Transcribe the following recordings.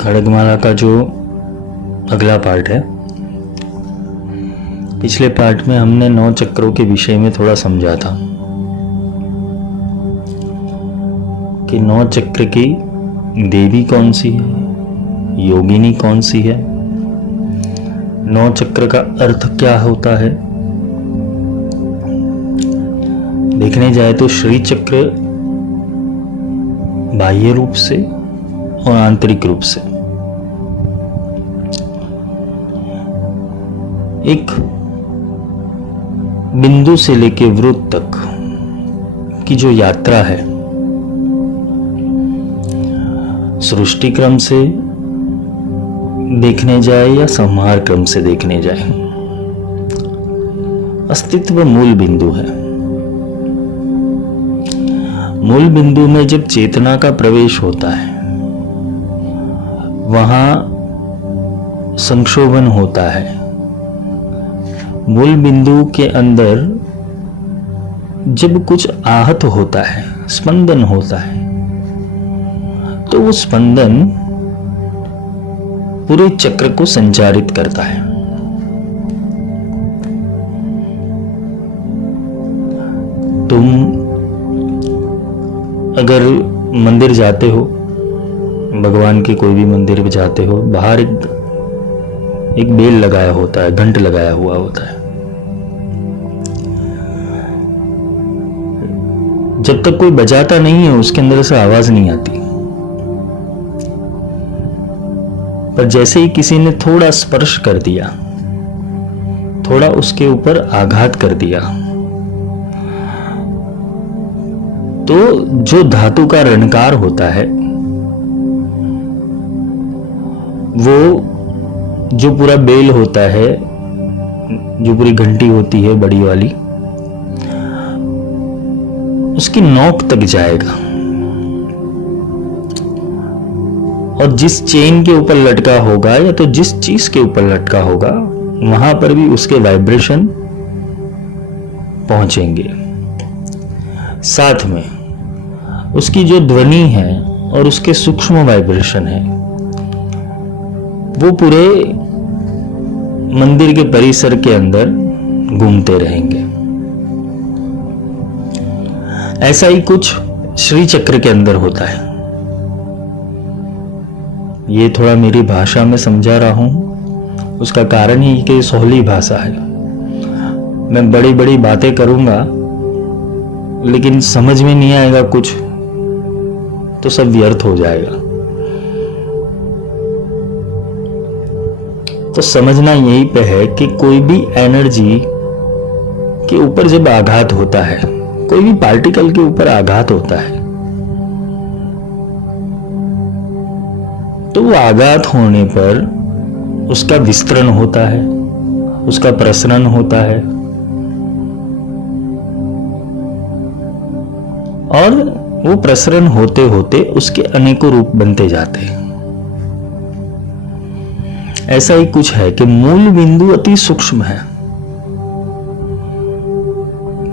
खड़गमाला का जो अगला पार्ट है, पिछले पार्ट में हमने 9 चक्रों के विषय में थोड़ा समझा था कि 9 चक्र की देवी कौन सी है, योगिनी कौन सी है, 9 चक्र का अर्थ क्या होता है। देखने जाए तो श्री चक्र बाह्य रूप से और आंतरिक रूप से एक बिंदु से लेकर वृत्त तक की जो यात्रा है, सृष्टि क्रम से देखने जाए या संहार क्रम से देखने जाए, अस्तित्व मूल बिंदु है। मूल बिंदु में जब चेतना का प्रवेश होता है, वहां संक्षोभन होता है। मूल बिंदु के अंदर जब कुछ आहत होता है, स्पंदन होता है, तो वो स्पंदन पूरे चक्र को संचारित करता है। तुम अगर मंदिर जाते हो, भगवान के कोई भी मंदिर में जाते हो, बाहर एक बेल लगाया होता है, घंट लगाया हुआ होता है। जब तक कोई बजाता नहीं है, उसके अंदर से आवाज नहीं आती। पर जैसे ही किसी ने थोड़ा स्पर्श कर दिया, थोड़ा उसके ऊपर आघात कर दिया, तो जो धातु का रणकार होता है, वो जो पूरा बेल होता है, जो पूरी घंटी होती है बड़ी वाली, उसकी नोक तक जाएगा और जिस चेन के ऊपर लटका होगा या तो जिस चीज के ऊपर लटका होगा, वहां पर भी उसके वाइब्रेशन पहुंचेंगे। साथ में उसकी जो ध्वनि है और उसके सूक्ष्म वाइब्रेशन है, वो पूरे मंदिर के परिसर के अंदर घूमते रहेंगे। ऐसा ही कुछ श्री चक्र के अंदर होता है। ये थोड़ा मेरी भाषा में समझा रहा हूं, उसका कारण ही कि सोहली भाषा है। मैं बड़ी बड़ी बातें करूंगा लेकिन समझ में नहीं आएगा कुछ, तो सब व्यर्थ हो जाएगा। तो समझना यही पे है कि कोई भी एनर्जी के ऊपर जब आघात होता है, कोई भी पार्टिकल के ऊपर आघात होता है, तो वो आघात होने पर उसका विस्तरण होता है, उसका प्रसरण होता है और वो प्रसरण होते होते उसके अनेकों रूप बनते जाते हैं। ऐसा ही कुछ है कि मूल बिंदु अति सूक्ष्म है।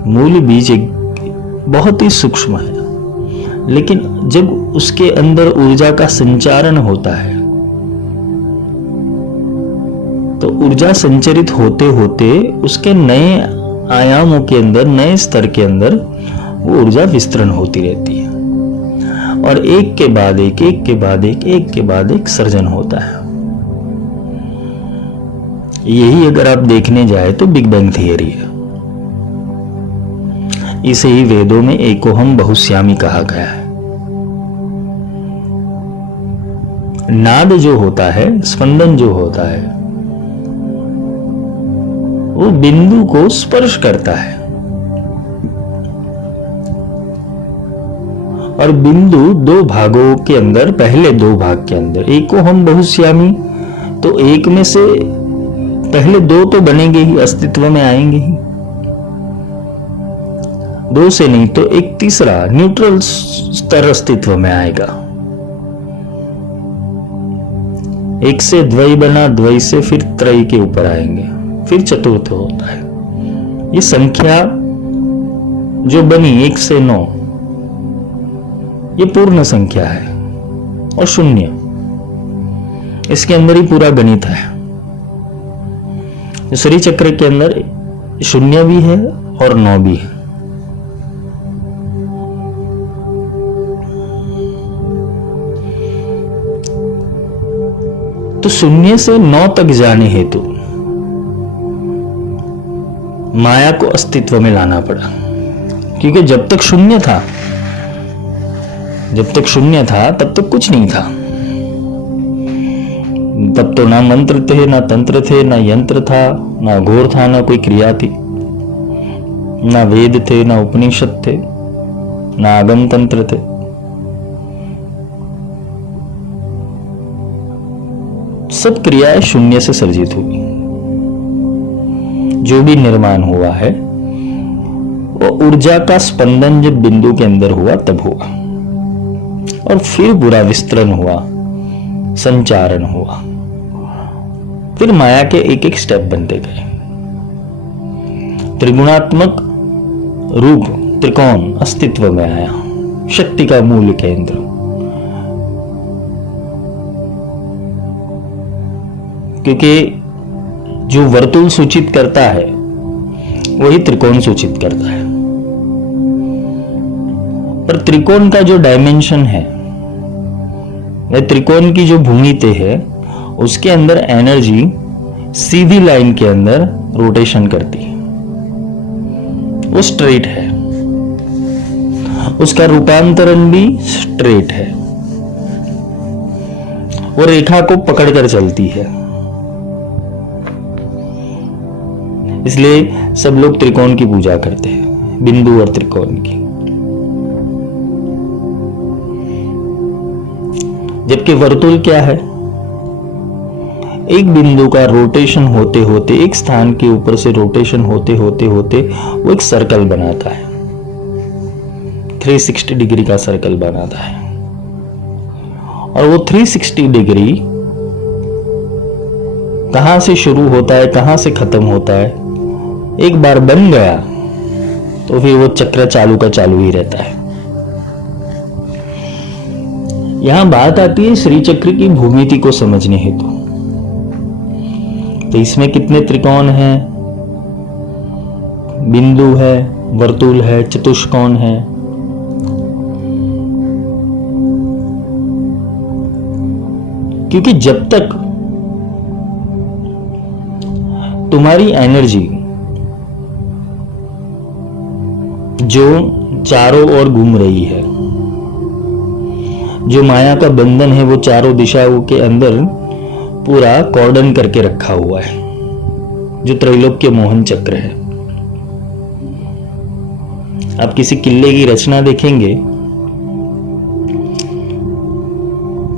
मूल बीज एक बहुत ही सूक्ष्म है, लेकिन जब उसके अंदर ऊर्जा का संचारण होता है, तो ऊर्जा संचरित होते होते उसके नए आयामों के अंदर, नए स्तर के अंदर वो ऊर्जा विस्तरण होती रहती है और एक के बाद एक, एक के बाद एक, एक के बाद एक सृजन होता है। यही अगर आप देखने जाए तो बिग बैंग थियरी है। इसे ही वेदों में एकोहम बहुश्यामी कहा गया है। नाद जो होता है, स्पंदन जो होता है, वो बिंदु को स्पर्श करता है और बिंदु 2 भागों के अंदर, पहले 2 भाग के अंदर एकोहम बहुश्यामी, तो एक में से पहले 2 तो बनेंगे ही, अस्तित्व में आएंगे ही। 2 से नहीं तो एक तीसरा न्यूट्रल स्तर अस्तित्व में आएगा। 1 से द्वय बना, द्वय से फिर त्रय के ऊपर आएंगे, फिर चतुर्थ होता है। ये संख्या जो बनी 1 से 9, ये पूर्ण संख्या है और 0। इसके अंदर ही पूरा गणित है। श्री चक्र के अंदर 0 भी है और 9 भी है। तो 0 से 9 तक जाने हेतु माया को अस्तित्व में लाना पड़ा, क्योंकि जब तक शून्य था तब तक कुछ नहीं था। तब तो ना मंत्र थे, ना तंत्र थे, ना यंत्र था, ना घोर था, ना कोई क्रिया थी, ना वेद थे, ना उपनिषद थे, ना आगम तंत्र थे। सब क्रियाएं शून्य से सर्जित हुई। जो भी निर्माण हुआ है वो ऊर्जा का स्पंदन जब बिंदु के अंदर हुआ तब हुआ, और फिर पूरा विस्तरण हुआ, संचारण हुआ, फिर माया के एक एक स्टेप बनते गए। त्रिगुणात्मक रूप त्रिकोण अस्तित्व में आया, शक्ति का मूल केंद्र। क्योंकि जो वर्तुल सूचित करता है वही त्रिकोण सूचित करता है, पर त्रिकोण का जो डायमेंशन है, वह त्रिकोण की जो भूमिति है, उसके अंदर एनर्जी सीधी लाइन के अंदर रोटेशन करती है, वो स्ट्रेट है, उसका रूपांतरण भी स्ट्रेट है, वो रेखा को पकड़कर चलती है। इसलिए सब लोग त्रिकोण की पूजा करते हैं, बिंदु और त्रिकोण की। जबकि वर्तुल क्या है? एक बिंदु का रोटेशन होते होते, एक स्थान के ऊपर से रोटेशन होते होते वो एक सर्कल बनाता है, 360 डिग्री का सर्कल बनाता है। और वो 360 डिग्री कहां से शुरू होता है, कहां से खत्म होता है, एक बार बन गया तो फिर वो चक्र चालू का चालू ही रहता है। यहां बात आती है श्री चक्र की भूमिति को समझने हेतु। तो इसमें कितने त्रिकोण हैं? बिंदु है, वर्तुल है, चतुष्कोण है। क्योंकि जब तक तुम्हारी एनर्जी जो चारों ओर घूम रही है, जो माया का बंधन है, वो चारों दिशाओं के अंदर पूरा कॉर्डन करके रखा हुआ है, जो त्रैलोक्य मोहन चक्र है। आप किसी किले की रचना देखेंगे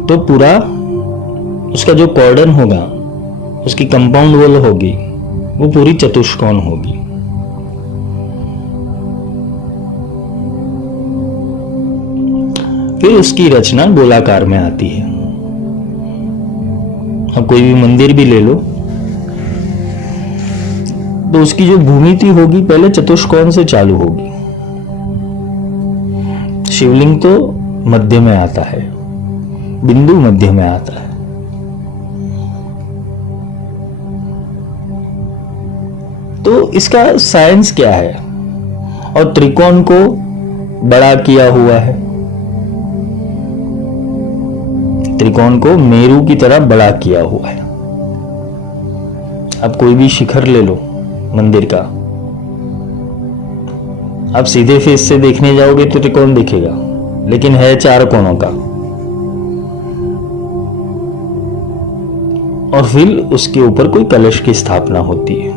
तो पूरा उसका जो कॉर्डन होगा, उसकी कंपाउंड वॉल होगी, वो पूरी चतुष्कोण होगी। फिर उसकी रचना गोलाकार में आती है। अब कोई भी मंदिर भी ले लो तो उसकी जो भूमिति होगी पहले चतुष्कोण से चालू होगी। शिवलिंग तो मध्य में आता है, बिंदु मध्य में आता है। तो इसका साइंस क्या है? और त्रिकोण को बड़ा किया हुआ है, त्रिकोण को मेरू की तरह बड़ा किया हुआ है। अब कोई भी शिखर ले लो मंदिर का, आप सीधे फेस से देखने जाओगे तो त्रिकोण दिखेगा, लेकिन है 4 कोणों का। और फिर उसके ऊपर कोई कलश की स्थापना होती है,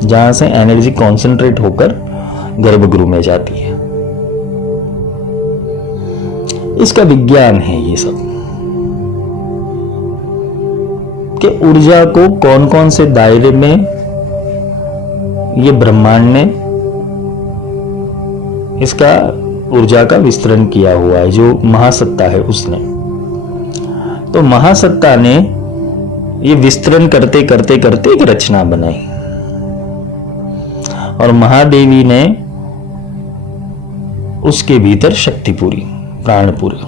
जहां से एनर्जी कॉन्सेंट्रेट होकर गर्भगृह में जाती है। इसका विज्ञान है ये सब, कि ऊर्जा को कौन कौन से दायरे में ये ब्रह्मांड ने इसका ऊर्जा का विस्तरण किया हुआ है। जो महासत्ता है उसने, तो महासत्ता ने ये विस्तरण करते करते करते एक रचना बनाई, और महादेवी ने उसके भीतर शक्ति पूरी, प्राण पूरा।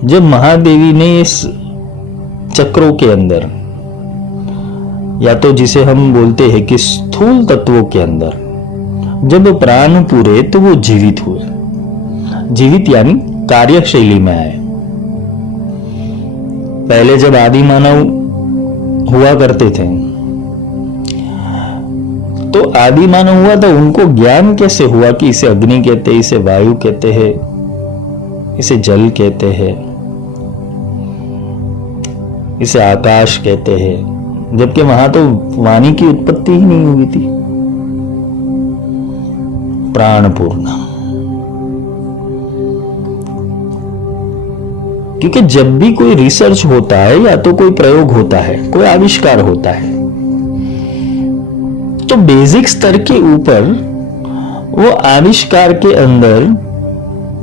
जब महादेवी ने इस चक्रों के अंदर, या तो जिसे हम बोलते हैं कि स्थूल तत्वों के अंदर जब प्राण पूरे, तो वो जीवित हुए। जीवित यानी कार्यशैली में आए। पहले जब आदि मानव हुआ करते थे, तो आदि मानव हुआ तो उनको ज्ञान कैसे हुआ कि इसे अग्नि कहते हैं, इसे वायु कहते हैं, इसे जल कहते हैं, इसे आकाश कहते हैं, जबकि वहां तो वाणी की उत्पत्ति ही नहीं हुई थी। प्राण पूर्ण। क्योंकि जब भी कोई रिसर्च होता है या तो कोई प्रयोग होता है, कोई आविष्कार होता है, तो बेसिक स्तर के ऊपर वो आविष्कार के अंदर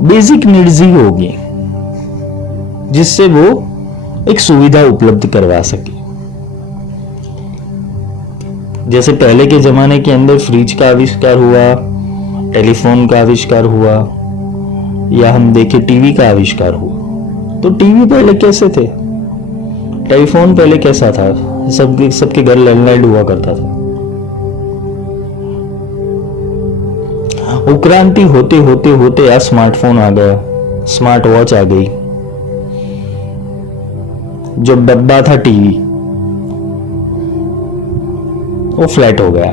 बेसिक नीड्स ही होगी जिससे वो एक सुविधा उपलब्ध करवा सके। जैसे पहले के जमाने के अंदर फ्रिज का आविष्कार हुआ, टेलीफोन का आविष्कार हुआ, या हम देखें टीवी का आविष्कार हुआ। तो टीवी पहले कैसे थे, टेलीफोन पहले कैसा था, सबके घर लैंडलाइन हुआ करता था। उत्क्रांति होते होते होते आज स्मार्टफोन आ गया, स्मार्ट वॉच आ गई। जो डब्बा था टीवी, वो फ्लैट हो गया।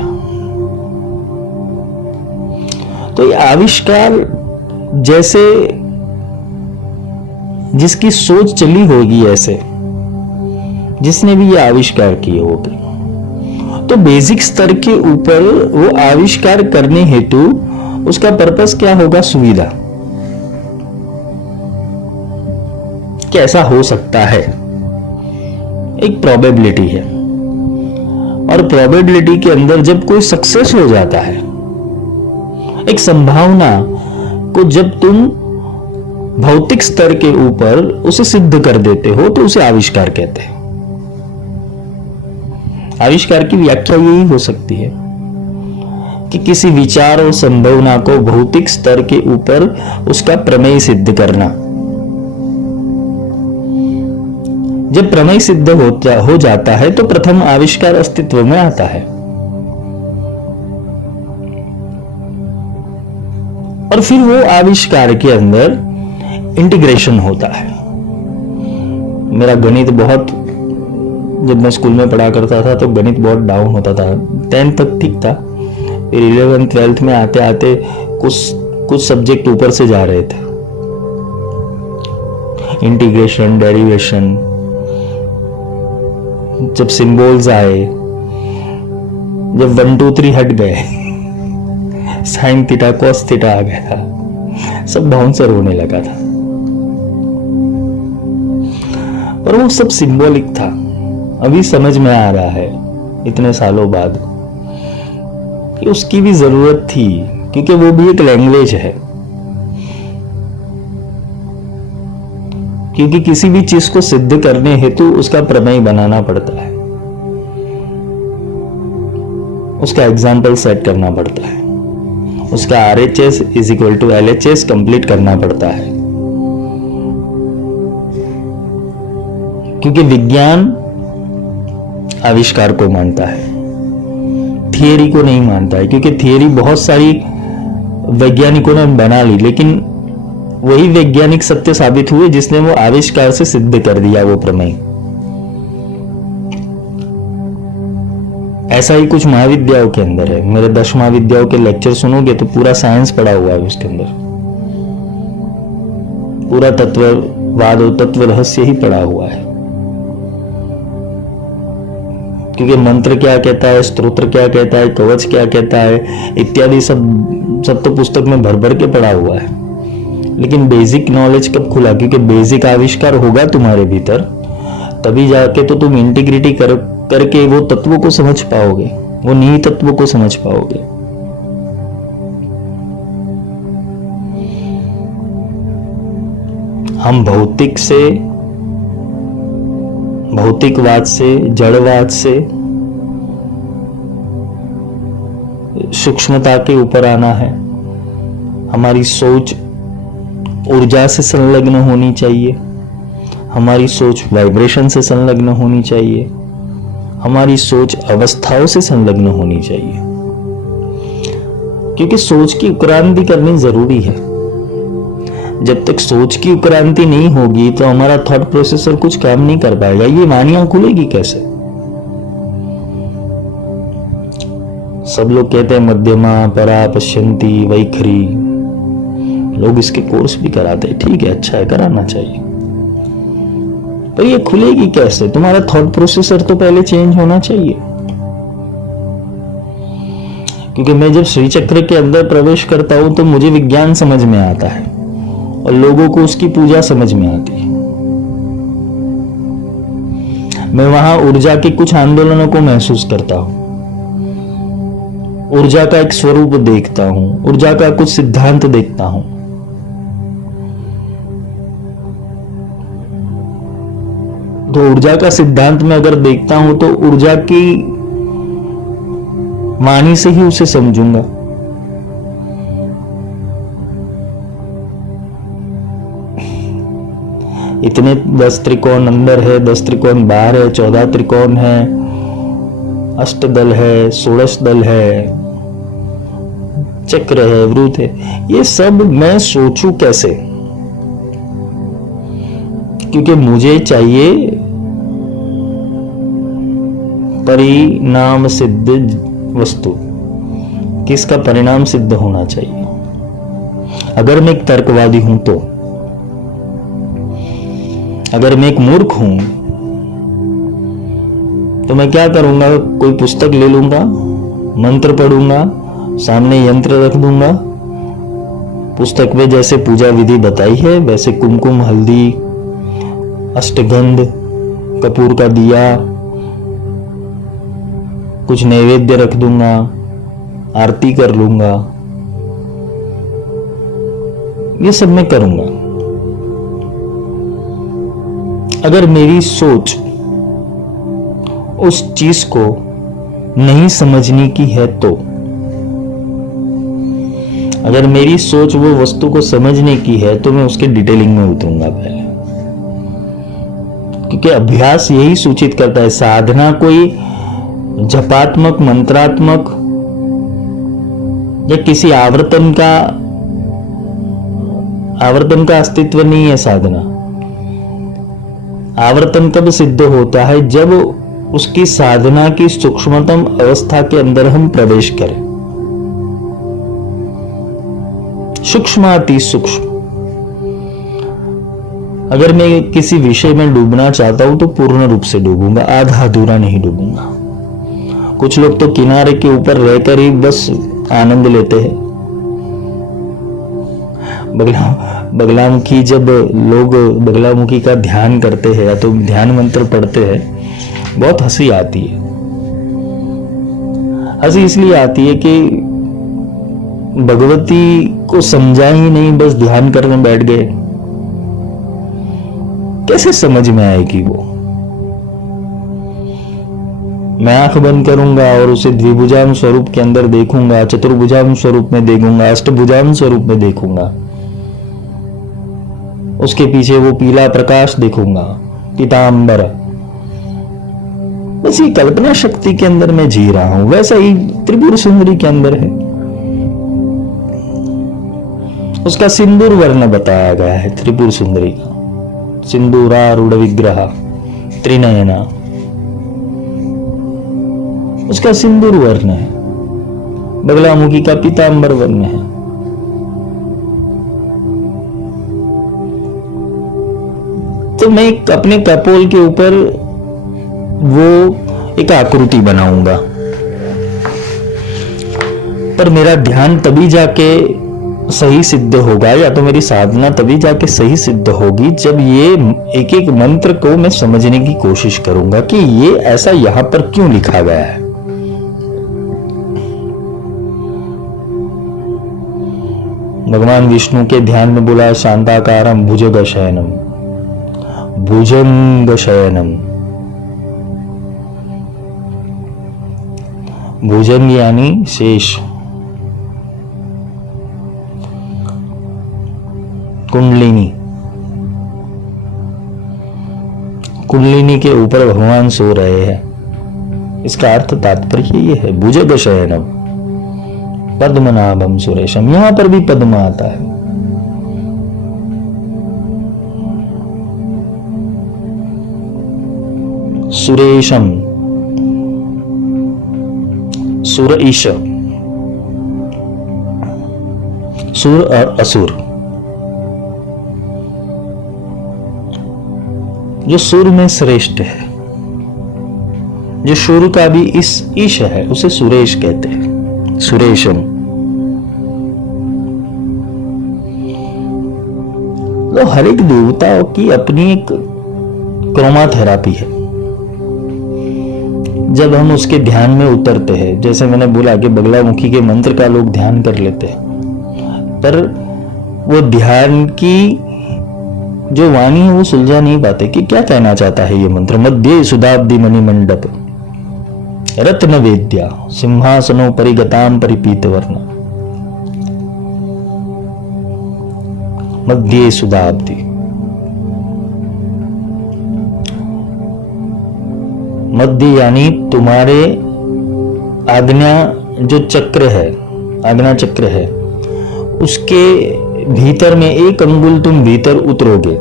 तो ये आविष्कार जैसे जिसकी सोच चली होगी, ऐसे जिसने भी ये आविष्कार किए होंगे, तो बेसिक स्तर के ऊपर वो आविष्कार करने हेतु उसका पर्पस क्या होगा, सुविधा। कैसा हो सकता है, एक प्रोबेबिलिटी है। और प्रोबेबिलिटी के अंदर जब कोई सक्सेस हो जाता है, एक संभावना को जब तुम भौतिक स्तर के ऊपर उसे सिद्ध कर देते हो, तो उसे आविष्कार कहते हैं। आविष्कार की व्याख्या यही हो सकती है कि किसी विचार और संभावना को भौतिक स्तर के ऊपर उसका प्रमेय सिद्ध करना। जब प्रमेय सिद्ध हो जाता है तो प्रथम आविष्कार अस्तित्व में आता है, और फिर वो आविष्कार के अंदर इंटीग्रेशन होता है। मेरा गणित बहुत, जब मैं स्कूल में पढ़ा करता था तो गणित बहुत डाउन होता था। 10th तक ठीक था, फिर 11th 12th में आते आते कुछ सब्जेक्ट ऊपर से जा रहे थे। इंटीग्रेशन, डेरिवेशन, जब सिंबल्स आए, जब 1 2 3 हट गए, साइन थीटा कॉस थीटा आ गया, सब बाउंसर होने लगा था। पर वो सब सिंबॉलिक था। अभी समझ में आ रहा है इतने सालों बाद कि उसकी भी जरूरत थी, क्योंकि वो भी एक लैंग्वेज है। क्योंकि किसी भी चीज को सिद्ध करने हेतु उसका प्रमेय बनाना पड़ता है, उसका एग्जाम्पल सेट करना पड़ता है, उसका RHS = LHS कंप्लीट करना पड़ता है। क्योंकि विज्ञान आविष्कार को मानता है, थियरी को नहीं मानता है। क्योंकि थियरी बहुत सारी वैज्ञानिकों ने बना ली, लेकिन वही वैज्ञानिक सत्य साबित हुए जिसने वो आविष्कार से सिद्ध कर दिया वो प्रमेय। ऐसा ही कुछ महाविद्याओं के अंदर है। मेरे 10 महाविद्याओं के लेक्चर सुनोगे तो पूरा साइंस पढ़ा हुआ है उसके अंदर, पूरा तत्ववाद और तत्व रहस्य ही पढ़ा हुआ है। क्योंकि मंत्र क्या कहता है, स्तोत्र क्या कहता है, कवच क्या कहता है, इत्यादि सब तो पुस्तक में भर भर के पढ़ा हुआ है। लेकिन बेसिक नॉलेज कब खुला? क्योंकि बेसिक आविष्कार होगा तुम्हारे भीतर, तभी जाके तो तुम इंटीग्रिटी करके वो तत्वों को समझ पाओगे, वो निहित तत्वों को समझ पाओगे। हम भौतिकवाद से, जड़वाद से सूक्ष्मता के ऊपर आना है। हमारी सोच ऊर्जा से संलग्न होनी चाहिए। हमारी सोच वाइब्रेशन से संलग्न होनी चाहिए, हमारी सोच अवस्थाओं से संलग्न होनी चाहिए, क्योंकि सोच की उत्क्रांति करनी जरूरी है। जब तक सोच की उत्क्रांति नहीं होगी तो हमारा थॉट प्रोसेसर कुछ काम नहीं कर पाएगा। ये वाणियां खुलेगी कैसे? सब लोग कहते हैं मध्यमा, परा, पश्यंती, वैखरी, लोग इसके कोर्स भी कराते हैं। ठीक है, अच्छा है, कराना चाहिए, पर ये खुलेगी कैसे? तुम्हारा थॉट प्रोसेसर तो पहले चेंज होना चाहिए। क्योंकि मैं जब श्री चक्र के अंदर प्रवेश करता हूं तो मुझे विज्ञान समझ में आता है और लोगों को उसकी पूजा समझ में आती है। मैं वहां ऊर्जा के कुछ आंदोलनों को महसूस करता हूं, ऊर्जा का एक स्वरूप देखता हूं, ऊर्जा का कुछ सिद्धांत देखता हूं। तो ऊर्जा का सिद्धांत में अगर देखता हूं तो ऊर्जा की वाणी से ही उसे समझूंगा। इतने 10 त्रिकोण अंदर है, 10 त्रिकोण बाहर है, 14 त्रिकोण है, अष्टदल है, षोडश दल है, चक्र है, वृत्त है, ये सब मैं सोचूं कैसे? क्योंकि मुझे चाहिए परिणाम सिद्ध वस्तु। किसका परिणाम सिद्ध होना चाहिए? अगर मैं एक तर्कवादी हूं तो, अगर मैं एक मूर्ख हूं तो मैं क्या करूंगा? कोई पुस्तक ले लूंगा, मंत्र पढ़ूंगा, सामने यंत्र रख दूंगा, पुस्तक में जैसे पूजा विधि बताई है वैसे कुमकुम, हल्दी, अष्टगंध, कपूर का दिया, कुछ नैवेद्य रख दूंगा, आरती कर लूंगा, ये सब मैं करूंगा। अगर मेरी सोच उस चीज को नहीं समझने की है तो, अगर मेरी सोच वो वस्तु को समझने की है तो मैं उसके डिटेलिंग में उतरूंगा पहले। क्योंकि अभ्यास यही सूचित करता है, साधना कोई जपात्मक, मंत्रात्मक या किसी आवर्तन का अस्तित्व नहीं है। साधना आवर्तन कब सिद्ध होता है? जब उसकी साधना की सूक्ष्मतम अवस्था के अंदर हम प्रवेश करें, सूक्ष्माति सूक्ष्म। अगर मैं किसी विषय में डूबना चाहता हूं तो पूर्ण रूप से डूबूंगा, आधा अधूरा नहीं डूबूंगा। कुछ लोग तो किनारे के ऊपर रहकर ही बस आनंद लेते हैं। बगलामुखी, जब लोग बगलामुखी का ध्यान करते हैं या तो ध्यान मंत्र पढ़ते हैं, बहुत हंसी आती है। हंसी इसलिए आती है कि भगवती को समझा ही नहीं, बस ध्यान करने बैठ गए। कैसे समझ में आएगी वो? मैं आंख बंद करूंगा और उसे द्विभुजाम स्वरूप के अंदर देखूंगा, चतुर्भुजाम स्वरूप में देखूंगा, अष्टभुजाम स्वरूप में देखूंगा, उसके पीछे वो पीला प्रकाश देखूंगा, पीतांबर। बस ये कल्पना शक्ति के अंदर मैं जी रहा हूं। वैसा ही त्रिपुर सुंदरी के अंदर है, उसका सिंदूर वर्ण बताया गया है। त्रिपुर सुंदरी का सिंदूरारूढ़ विग्रह त्रिनयना, उसका सिंदूर वर्ण है। बगलामुखी का पीतांबर वर्ण है। तो मैं अपने कपोल के ऊपर वो एक आकृति बनाऊंगा, पर मेरा ध्यान तभी जाके सही सिद्ध होगा, या तो मेरी साधना तभी जाके सही सिद्ध होगी जब ये एक एक मंत्र को मैं समझने की कोशिश करूंगा कि ये ऐसा यहां पर क्यों लिखा गया है। भगवान विष्णु के ध्यान में बोला शांताकारम भुजग शयनम, भुजंग शयनम। भुजंग यानी शेष, कुंडलिनी। कुंडलिनी के ऊपर भगवान सो रहे हैं। इसका अर्थ तात्पर्य ये है, भुजग शयनम पद्मनाभम सुरेशम। यहां पर भी पद्म आता है। सुरेशम, सुर ईश, सुर और असुर। जो सुर में श्रेष्ठ है, जो सुर का भी इस ईश है, उसे सुरेश कहते हैं, सुरेशम। तो हर एक देवताओं की अपनी एक क्रोमा थेरापी है। जब हम उसके ध्यान में उतरते हैं, जैसे मैंने बोला कि बगलामुखी के मंत्र का लोग ध्यान कर लेते हैं, पर वो ध्यान की जो वाणी है वो सुलझा नहीं पाते कि क्या कहना चाहता है ये मंत्र। मध्य सुधाब्दी मणि मंडप रत्न वेद्या सिंहासनो परिगताम परिपीत वर्ण। मध्य सुधाब्दी, मध्य यानी तुम्हारे आज्ञा जो चक्र है, आज्ञा चक्र है, उसके भीतर में 1 अंगुल तुम भीतर उतरोगे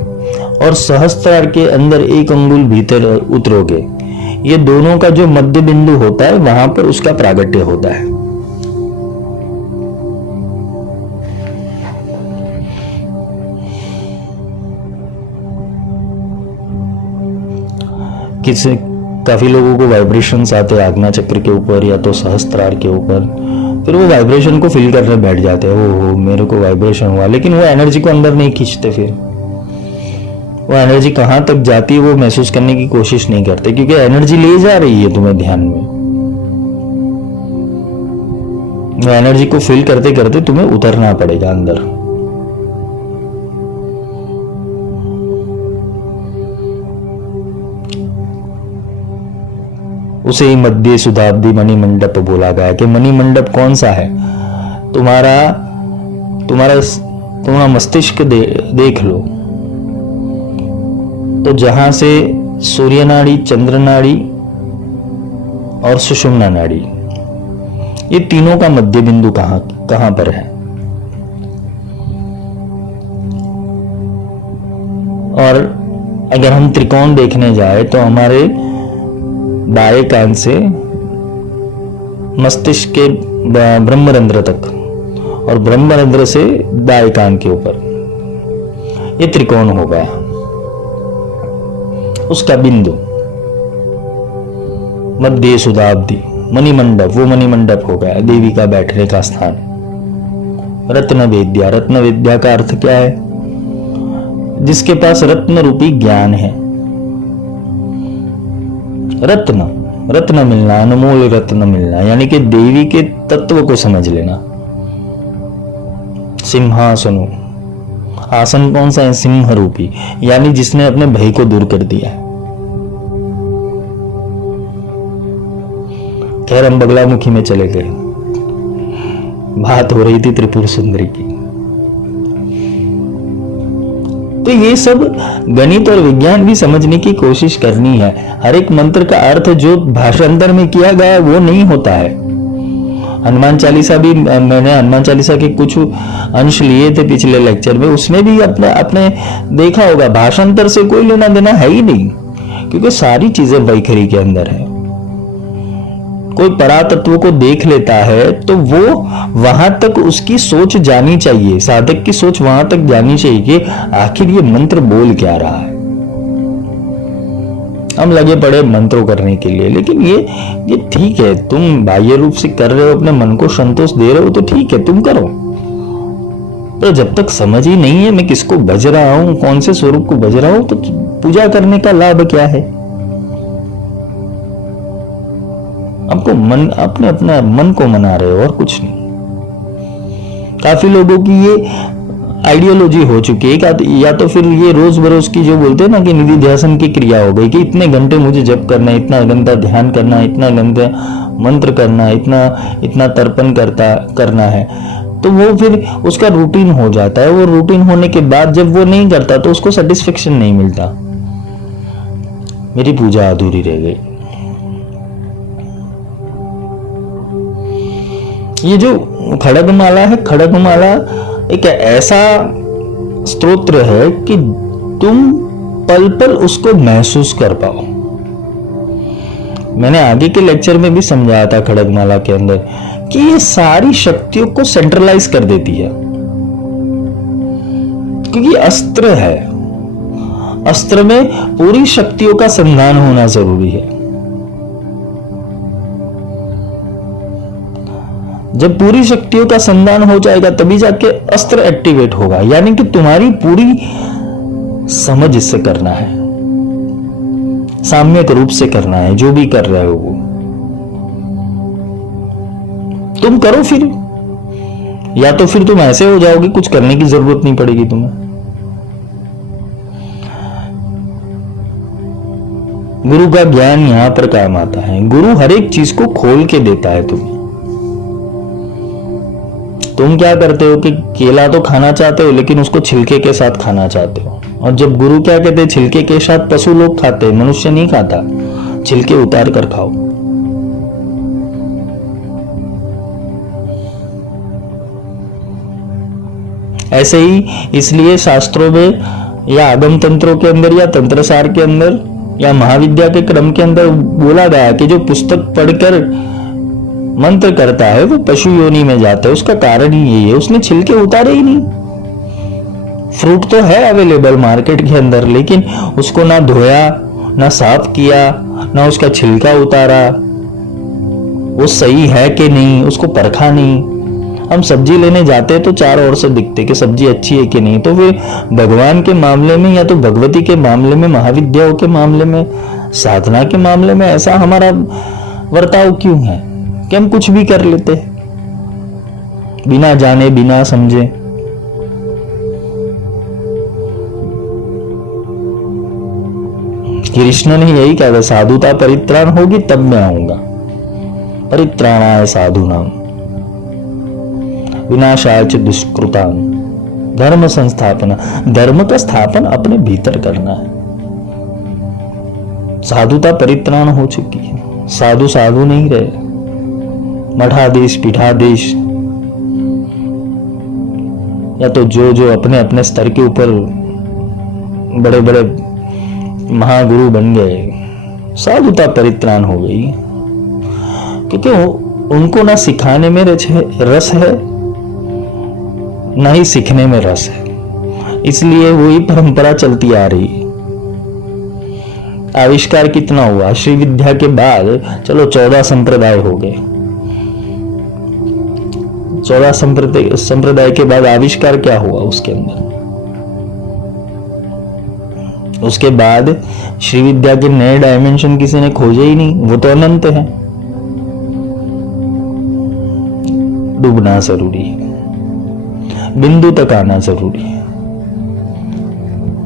और सहस्त्रार के अंदर 1 अंगुल भीतर उतरोगे। ये दोनों का जो मध्य बिंदु होता है, वहां पर उसका प्रागट्य होता है। किसी काफी लोगों को वाइब्रेशंस आते हैं आज्ञा चक्र के ऊपर या तो सहस्त्रार के ऊपर, फिर वो वाइब्रेशन को फील करने बैठ जाते हैं। वो मेरे को वाइब्रेशन हुआ, लेकिन वो एनर्जी को अंदर नहीं खींचते। फिर वो एनर्जी कहां तक जाती है वो महसूस करने की कोशिश नहीं करते, क्योंकि एनर्जी ले जा रही है तुम्हें ध्यान में। वो एनर्जी को फील करते करते तुम्हें उतरना पड़ेगा अंदर। उसे ही मध्य सुधाब्दी मणि मंडप बोला गया कि मणि मंडप कौन सा है। तुम्हारा मस्तिष्क देख लो, तो जहां से सूर्य नाड़ी, चंद्र नाड़ी और सुषुम्ना नाड़ी, ये तीनों का मध्य बिंदु कहां पर है। और अगर हम त्रिकोण देखने जाए तो हमारे बाएं कान से मस्तिष्क के ब्रह्मरंध्र तक और ब्रह्मरंध्र से दाएं कान के ऊपर ये त्रिकोण हो गया। उसका बिंदु मध्य सुधाब्दी मणिमंडप, वो मणिमंडप हो गया, देवी का बैठने का स्थान। रत्न वेद्या, रत्न वेद्या का अर्थ क्या है? जिसके पास रत्न रूपी ज्ञान है। रत्न, रत्न मिलना, अनमोल रत्न मिलना, यानी कि देवी के तत्व को समझ लेना। सिंहासनो, आसन कौन सा है? सिंह रूपी, यानी जिसने अपने भय को दूर कर दिया है। खैर हम बगलामुखी में चले गए, बात हो रही थी त्रिपुर सुंदरी की। तो ये सब गणित और विज्ञान भी समझने की कोशिश करनी है। हर एक मंत्र का अर्थ जो भाषांतर में किया गया वो नहीं होता है। हनुमान चालीसा भी, मैंने हनुमान चालीसा के कुछ अंश लिए थे पिछले लेक्चर में, उसमें भी अपने देखा होगा भाषांतर से कोई लेना देना है ही नहीं, क्योंकि सारी चीजें वैखरी के अंदर है। कोई परातत्व को देख लेता है तो वो वहां तक उसकी सोच जानी चाहिए, साधक की सोच वहां तक जानी चाहिए कि आखिर ये मंत्र बोल क्या रहा है। हम लगे पड़े मंत्रों करने के लिए, लेकिन ये ठीक है, तुम बाह्य रूप से कर रहे हो, अपने मन को संतोष दे रहे हो, तो ठीक है, तुम करो। तो जब तक समझ ही नहीं है मैं किसको भज रहा हूं, कौन से स्वरूप को भज रहा हूं, तो पूजा करने का लाभ क्या है? आपको मन, अपने मन को मना रहे हो और कुछ नहीं। काफी लोगों की ये आइडियोलॉजी हो चुकी है, या तो फिर ये रोज बरोज की जो बोलते हैं ना कि निधि ध्यान की क्रिया हो गई कि इतने घंटे मुझे जप करना है, इतना घंटा ध्यान करना है, इतना घंटे मंत्र करना है, इतना तर्पण करना है, तो वो फिर उसका रूटीन हो जाता है। वो रूटीन होने के बाद जब वो नहीं करता तो उसको सेटिस्फेक्शन नहीं मिलता। मेरी पूजा अधूरी रह गई। ये जो खड़गमाला है, खड़गमाला एक ऐसा स्तोत्र है कि तुम पल पल उसको महसूस कर पाओ। मैंने आगे के लेक्चर में भी समझाया था खड़गमाला के अंदर कि ये सारी शक्तियों को सेंट्रलाइज कर देती है, क्योंकि अस्त्र है। अस्त्र में पूरी शक्तियों का संधान होना जरूरी है। जब पूरी शक्तियों का संधान हो जाएगा तभी जाके अस्त्र एक्टिवेट होगा, यानी कि तुम्हारी पूरी समझ इससे करना है, साम्यक रूप से करना है। जो भी कर रहे हो वो तुम करो, फिर या तो फिर तुम ऐसे हो जाओगे कुछ करने की जरूरत नहीं पड़ेगी तुम्हें। गुरु का ज्ञान यहां पर काम आता है। गुरु हर एक चीज को खोल के देता है तुम्हें। तुम क्या करते हो कि केला तो खाना चाहते हो लेकिन उसको छिलके के साथ खाना चाहते हो, और जब गुरु क्या कहते हैं, छिलके के साथ पशु लोग खाते हैं, मनुष्य नहीं खाता, छिलके उतार कर खाओ। ऐसे ही इसलिए शास्त्रों में या आगम तंत्रों के अंदर या तंत्रसार के अंदर या महाविद्या के क्रम के अंदर बोला गया कि जो पुस्तक पढ़कर मंत्र करता है वो पशु योनि में जाता है। उसका कारण ही यही है, उसने छिलके उतारे ही नहीं। फ्रूट तो है अवेलेबल मार्केट के अंदर, लेकिन उसको ना धोया, ना साफ किया, ना उसका छिलका उतारा, वो सही है कि नहीं उसको परखा नहीं। हम सब्जी लेने जाते हैं तो चार ओर से दिखते कि सब्जी अच्छी है कि नहीं। तो फिर भगवान के मामले में या तो भगवती के मामले में, महाविद्याओं के मामले में, साधना के मामले में ऐसा हमारा वर्ताव क्यों है कि हम कुछ भी कर लेते बिना जाने बिना समझे। कृष्ण ने यही कहा था, साधुता परित्राण होगी तब मैं आऊंगा। परित्राणाय साधुनाम विनाशाय च दुष्कृताम धर्म संस्थापना। धर्म का स्थापन अपने भीतर करना है। साधुता परित्राण हो चुकी है, साधु साधु नहीं रहे, मठाधीश पीठाधीश या तो जो अपने अपने स्तर के ऊपर बड़े बड़े महागुरु बन गए, साधुता परित्राण हो गई। क्योंकि उनको ना सिखाने में रस है ना ही सीखने में रस है, इसलिए वही परंपरा चलती आ रही है। आविष्कार कितना हुआ श्री विद्या के बाद, चलो 14 संप्रदाय हो गए। 14 संप्रदाय के बाद आविष्कार क्या हुआ उसके अंदर? उसके बाद श्री विद्या के नए डायमेंशन किसी ने खोजे ही नहीं, वो तो अनंत है। डूबना जरूरी है, बिंदु तक आना जरूरी है।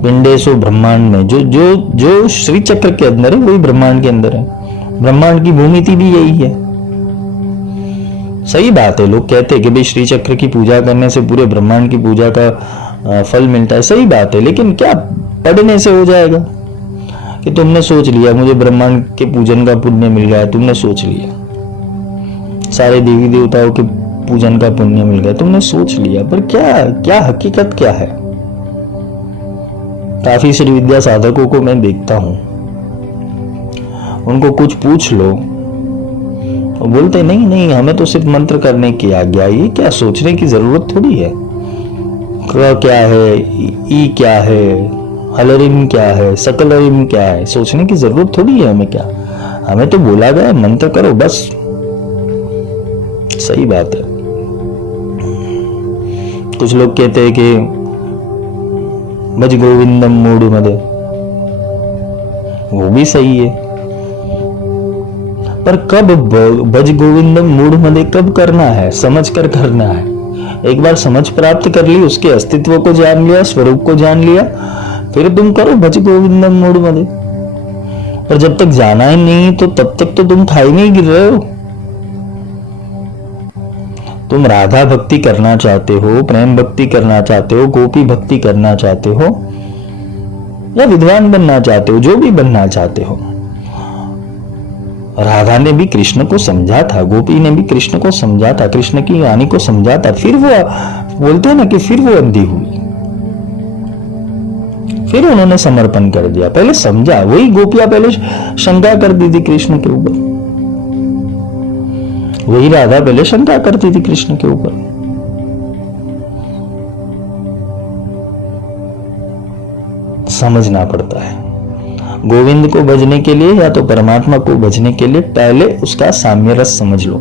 पिंडेशु ब्रह्मांड में जो जो जो श्री चक्र के अंदर है वही ब्रह्मांड के अंदर है। ब्रह्मांड की भूमिति भी यही है। सही बात है, लोग कहते हैं कि भाई श्री चक्र की पूजा करने से पूरे ब्रह्मांड की पूजा का फल मिलता है। सही बात है, लेकिन क्या पढ़ने से हो जाएगा कि तुमने सोच लिया मुझे ब्रह्मांड के पूजन का पुण्य मिल गया, तुमने सोच लिया सारे देवी देवताओं के पूजन का पुण्य मिल गया, तुमने सोच लिया, पर क्या क्या हकीकत क्या है? काफी श्री विद्या साधकों को मैं देखता हूं, उनको कुछ पूछ लो वो बोलते नहीं नहीं हमें तो सिर्फ मंत्र करने की आज्ञा। ये क्या सोचने की जरूरत थोड़ी है। क क्या है, ई क्या है, हलरिम क्या है, सकलरिम क्या है, सोचने की जरूरत थोड़ी है हमें। क्या हमें तो बोला गया मंत्र करो बस। सही बात है। कुछ लोग कहते हैं कि भज गोविंदम मूढ़ मद, वो भी सही है, पर कब भज गोविंदम मूढ़ मद कब करना है? समझ कर करना है। एक बार समझ प्राप्त कर ली, उसके अस्तित्व को जान लिया, स्वरूप को जान लिया, फिर तुम करो भज गोविंदम मूढ़ मद। पर जब तक जाना ही नहीं तो तब तक तो तुम खाई में ही गिर रहे हो। तुम राधा भक्ति करना चाहते हो, प्रेम भक्ति करना चाहते हो, गोपी भक्ति करना चाहते हो, या विद्वान बनना चाहते हो, जो भी बनना चाहते हो। राधा ने भी कृष्ण को समझा था, गोपी ने भी कृष्ण को समझा था, कृष्ण की वाणी को समझा था, फिर वो बोलते हैं ना कि फिर वो अंधी हुई, फिर उन्होंने समर्पण कर दिया। पहले समझा, वही गोपियां पहले शंका कर दी थी कृष्ण के ऊपर, वही राधा पहले शंका करती थी कृष्ण के ऊपर। समझना पड़ता है, गोविंद को भजने के लिए या तो परमात्मा को भजने के लिए पहले उसका साम्य रस समझ लो।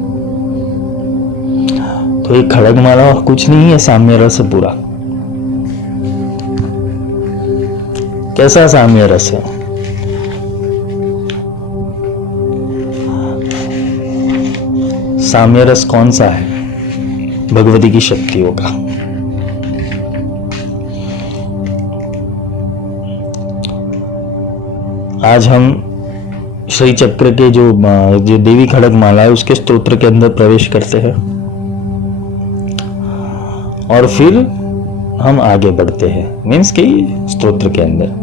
तो ये खड़गमाला कुछ नहीं है साम्य रस पूरा। कैसा साम्य रस है? साम्य रस कौन सा है? भगवती की शक्तियों का। आज हम श्री चक्र के जो देवी खड़गमाला है उसके स्तोत्र के अंदर प्रवेश करते हैं और फिर हम आगे बढ़ते हैं। मीन्स कि स्तोत्र के अंदर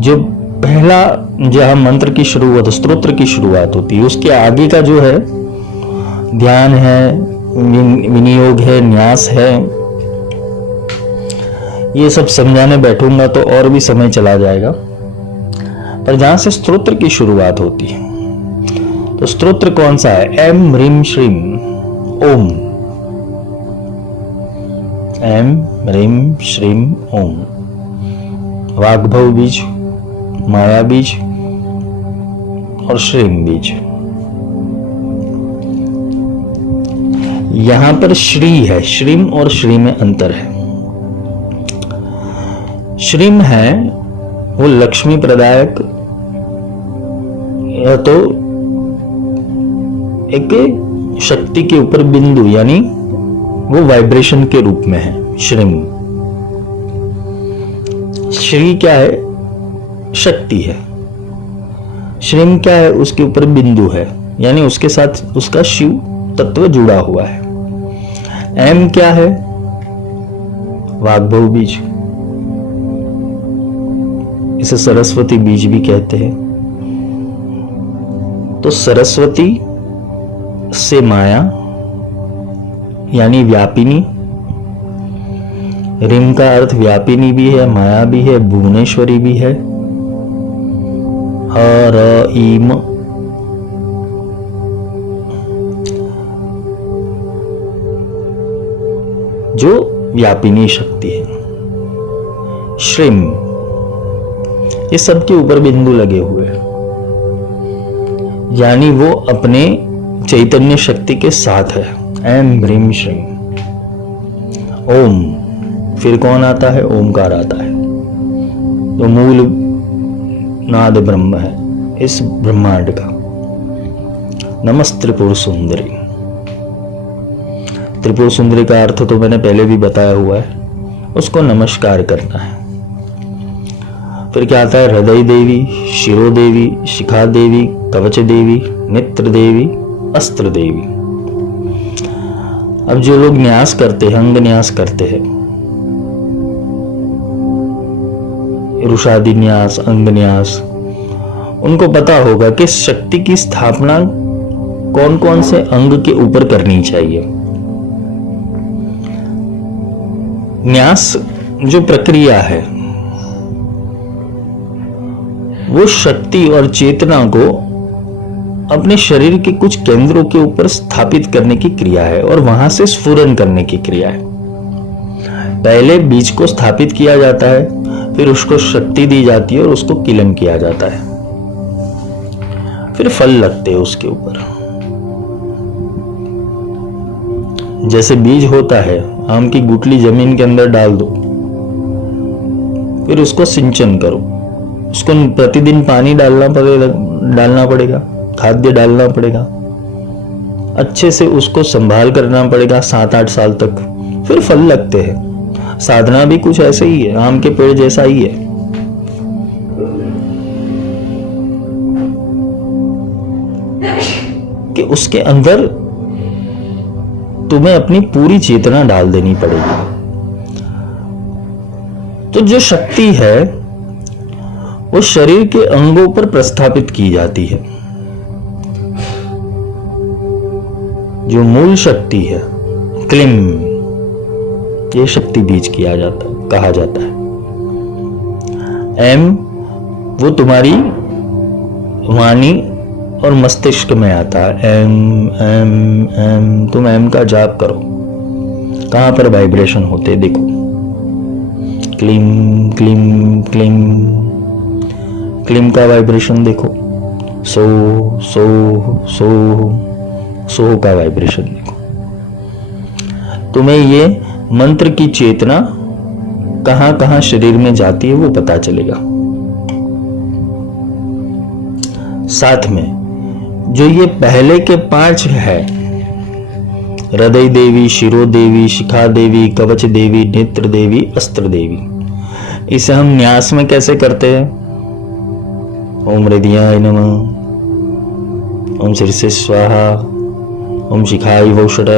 जो पहला जहां मंत्र की शुरुआत, स्तोत्र की शुरुआत होती है, उसके आगे का जो है ध्यान है, विनियोग है, न्यास है, ये सब समझाने बैठूंगा तो और भी समय चला जाएगा। पर जहां से स्तोत्र की शुरुआत होती है, तो स्तोत्र कौन सा है? एम ह्रीम श्रीम ओम। एम ह्रीम श्रीम ओम। वाग्भव बीज, माया बीज और श्रीम बीज। यहां पर श्री है, श्रीम और श्री में अंतर है। श्रीम है वो लक्ष्मी प्रदायक, या तो एक शक्ति के ऊपर बिंदु, यानी वो वाइब्रेशन के रूप में है श्रीम। श्री क्या है? शक्ति है। श्रीम क्या है? उसके ऊपर बिंदु है, यानी उसके साथ उसका शिव तत्व जुड़ा हुआ है। एम क्या है? वाग्भव बीज, इसे सरस्वती बीज भी कहते हैं। तो सरस्वती से माया यानी व्यापिनी। रिम का अर्थ व्यापिनी भी है, माया भी है, भुवनेश्वरी भी है। हर ईम जो व्यापिनी शक्ति है। श्रीम, ये सबके ऊपर बिंदु लगे हुए हैं, यानी वो अपने चैतन्य शक्ति के साथ है। एम ह्रीम श्रीम ओम। फिर कौन आता है? ओमकार आता है, तो मूल नाद ब्रह्म है इस ब्रह्मांड का। नमस्ते त्रिपुर सुंदरी। त्रिपुर सुंदरी का अर्थ तो मैंने पहले भी बताया हुआ है, उसको नमस्कार करना है। फिर क्या आता है? हृदय देवी, शिरो देवी, शिखा देवी, कवच देवी, नेत्र देवी, अस्त्र देवी। अब जो लोग न्यास करते हैं, अंग न्यास करते हैं, रुषादि न्यास, अंग न्यास, उनको पता होगा कि शक्ति की स्थापना कौन कौन से अंग के ऊपर करनी चाहिए। न्यास जो प्रक्रिया है वो शक्ति और चेतना को अपने शरीर के कुछ केंद्रों के ऊपर स्थापित करने की क्रिया है और वहां से स्फुरन करने की क्रिया है। पहले बीज को स्थापित किया जाता है, फिर उसको शक्ति दी जाती है और उसको किलन किया जाता है, फिर फल लगते हैं उसके ऊपर। जैसे बीज होता है, आम की गुठली जमीन के अंदर डाल दो, फिर उसको सिंचन करो, उसको प्रतिदिन पानी डालना पड़ेगा, खाद्य डालना पड़ेगा, अच्छे से उसको संभाल करना पड़ेगा 7-8 साल तक, फिर फल लगते हैं। साधना भी कुछ ऐसे ही है, आम के पेड़ जैसा ही है। कि उसके अंदर तुम्हें अपनी पूरी चेतना डाल देनी पड़ेगी। तो जो शक्ति है वो शरीर के अंगों पर प्रस्थापित की जाती है। जो मूल शक्ति है क्लीम, ये शक्ति बीज किया जाता है, कहा जाता है। एम वो तुम्हारी वाणी और मस्तिष्क में आता है। एम एम एम, तुम एम का जाप करो, कहां पर वाइब्रेशन होते देखो। क्लीम क्लीम क्लीम, क्लीम का वाइब्रेशन देखो। सो सो सो, सो का वाइब्रेशन देखो। तुम्हें ये मंत्र की चेतना कहां कहां शरीर में जाती है वो पता चलेगा। साथ में जो ये पहले के 5 है, हृदय देवी, शिरो देवी, शिखा देवी, कवच देवी, नेत्र देवी, अस्त्र देवी, इसे हम न्यास में कैसे करते हैं? ओम हृदयाय नमः, ओम शीर्षे स्वाहा, ओम शिखाय वौषट,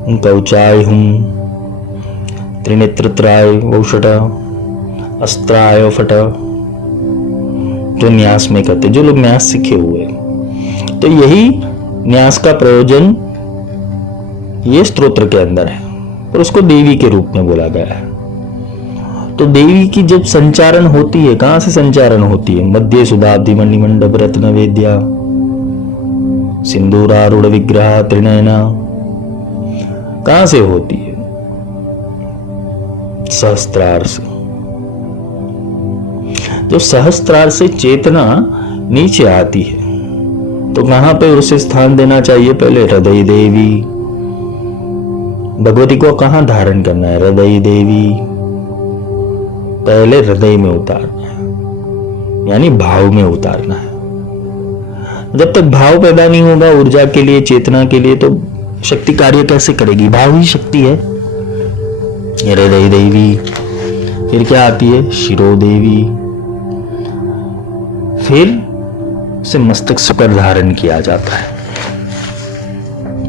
ओम कवचाय हुम, त्रिनेत्रत्राय वौषट, अस्त्राय फट, जो न्यास में करते, जो लोग न्यास सीखे हुए। तो यही न्यास का प्रयोजन ये स्तोत्र के अंदर है, और उसको देवी के रूप में बोला गया है। तो देवी की जब संचारण होती है, कहां से संचारण होती है? मध्य सुधाब्धि मणिमंडप रत्न वेद्या सिंदूरारूढ़ विग्रह त्रिनयना, कहां से होती है? सहस्त्रार से। जब सहस्त्रार से चेतना नीचे आती है तो कहां पे उसे स्थान देना चाहिए? पहले हृदय देवी, भगवती को कहां धारण करना है? हृदय देवी, पहले हृदय में उतारना है, यानी भाव में उतारना है। जब तक भाव पैदा नहीं होगा ऊर्जा के लिए, चेतना के लिए, तो शक्ति कार्य कैसे करेगी? भाव ही शक्ति है। हृदय देवी, फिर क्या आती है? शिरो देवी, फिर से मस्तक पर धारण किया जाता है,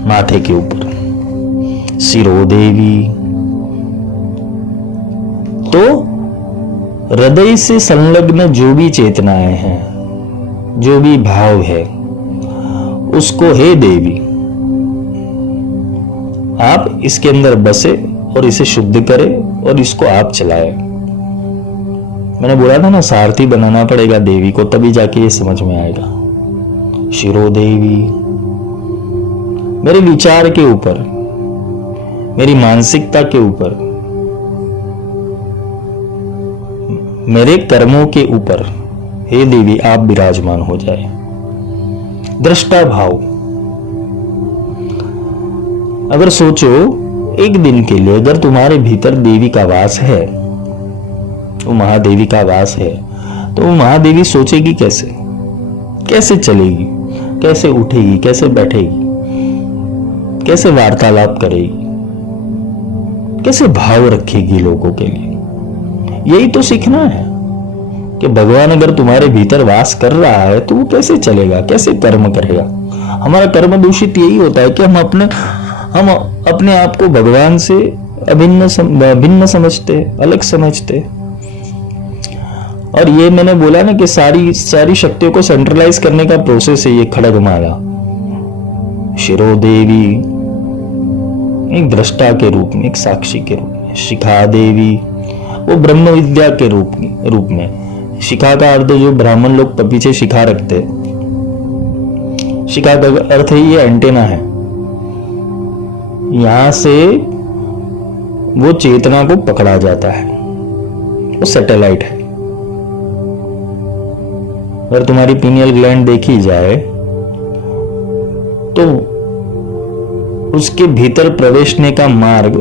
माथे के ऊपर शिरो देवी। तो हृदय से संलग्न जो भी चेतनाएं हैं, जो भी भाव है, उसको हे देवी आप इसके अंदर बसे और इसे शुद्ध करें और इसको आप चलाएं। मैंने बोला था ना, सारथी बनाना पड़ेगा देवी को, तभी जाके ये समझ में आएगा। शिरो देवी, मेरे विचार के ऊपर, मेरी मानसिकता के ऊपर, मेरे कर्मों के ऊपर हे देवी आप विराजमान हो जाए। दृष्टा भाव। अगर सोचो एक दिन के लिए, अगर तुम्हारे भीतर देवी का वास है, वो महादेवी का वास है, तो वो महादेवी सोचेगी कैसे? कैसे चलेगी? कैसे उठेगी? कैसे बैठेगी? कैसे वार्तालाप करेगी? कैसे भाव रखेगी लोगों के लिए? यही तो सीखना है कि भगवान अगर तुम्हारे भीतर वास कर रहा है तो वो कैसे चलेगा, कैसे कर्म करेगा। हमारा कर्म दूषित यही होता है कि हम अपने आप को भगवान से भिन्न समझते, अलग समझते। और ये मैंने बोला ना कि सारी शक्तियों को सेंट्रलाइज करने का प्रोसेस है ये खड़गमाला। शिरो देवी एक दृष्टा के रूप में, एक साक्षी के रूप में। शिखा देवी वो ब्रह्म विद्या के रूप में। शिखा का अर्थ जो ब्राह्मण लोग पीछे शिखा रखते, शिखा का अर्थ है ये एंटेना है, यहां से वो चेतना को पकड़ा जाता है, वो सैटेलाइट है। अगर तुम्हारी पीनियल ग्लैंड देखी जाए तो उसके भीतर प्रवेशने का मार्ग